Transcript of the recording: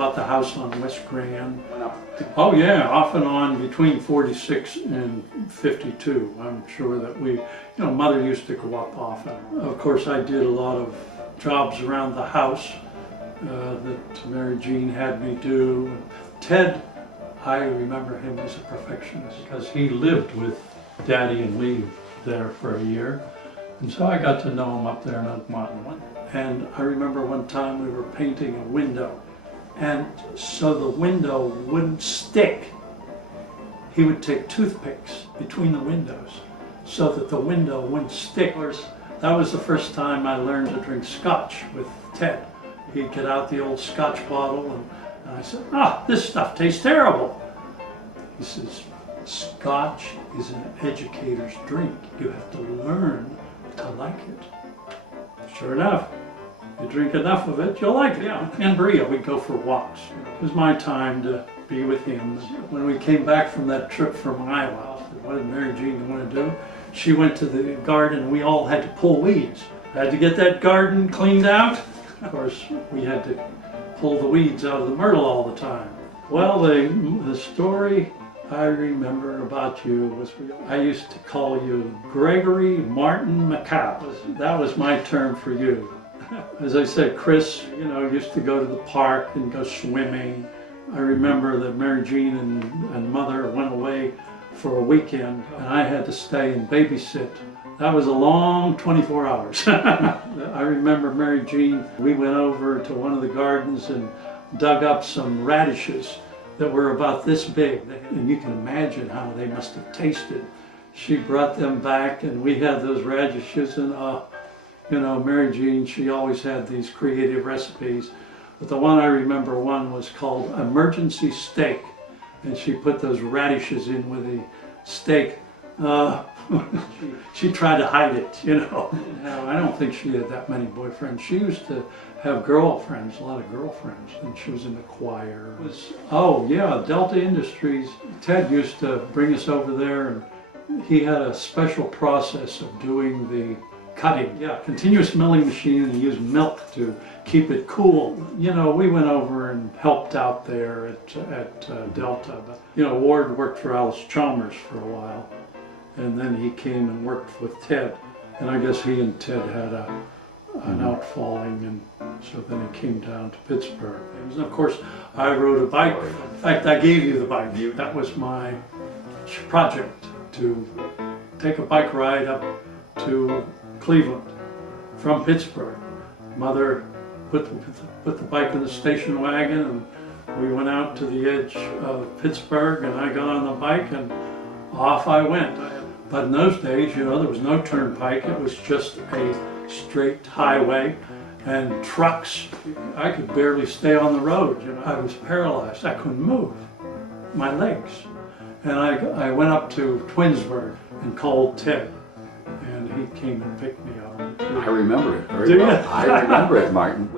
bought the house on West Grand. Oh yeah, off and on between 46 and 52. I'm sure that Mother used to go up often. Of course, I did a lot of jobs around the house that Mary-Jeanne had me do. Ted, I remember him as a perfectionist because he lived with Daddy and Lee there for a year. And so I got to know him up there in Oak Mountain. And I remember one time we were painting a window, and so the window wouldn't stick. He would take toothpicks between the windows so that the window wouldn't stick. That was the first time I learned to drink scotch with Ted. He'd get out the old scotch bottle, and I said, this stuff tastes terrible. He says, scotch is an educator's drink. You have to learn to like it. Sure enough, you drink enough of it, you'll like it. Yeah. In Berea, we'd go for walks. It was my time to be with him. When we came back from that trip from Iowa, what did Mary-Jeanne want to do? She went to the garden, and we all had to pull weeds. Had to get that garden cleaned out. Of course, we had to pull the weeds out of the myrtle all the time. Well, the story I remember about you was, I used to call you Gregory Martin McCow. That was my term for you. As I said, Chris, used to go to the park and go swimming. I remember that Mary-Jeanne and Mother went away for a weekend, and I had to stay and babysit. That was a long 24 hours. I remember Mary-Jeanne, we went over to one of the gardens and dug up some radishes that were about this big, and you can imagine how they must have tasted. She brought them back, and we had those radishes, and Mary-Jeanne, she always had these creative recipes. But the one I remember, one was called Emergency Steak, and she put those radishes in with the steak. She tried to hide it, I don't think she had that many boyfriends. She used to have girlfriends, a lot of girlfriends, and she was in the choir. Delta Industries. Ted used to bring us over there, and he had a special process of doing the cutting. Yeah, continuous milling machine, and he used milk to keep it cool. We went over and helped out there at Delta. But, Ward worked for Alice Chalmers for a while. And then he came and worked with Ted, and I guess he and Ted had an outfalling, and so then he came down to Pittsburgh. And of course, I rode a bike. In fact, I gave you the bike. That was my project, to take a bike ride up to Cleveland from Pittsburgh. Mother put the bike in the station wagon, and we went out to the edge of Pittsburgh, and I got on the bike, and off I went. But in those days, there was no turnpike. It was just a straight highway and trucks. I could barely stay on the road. I was paralyzed. I couldn't move my legs. And I went up to Twinsburg and called Ted, and he came and picked me up. I remember it very well. I remember it, Martin.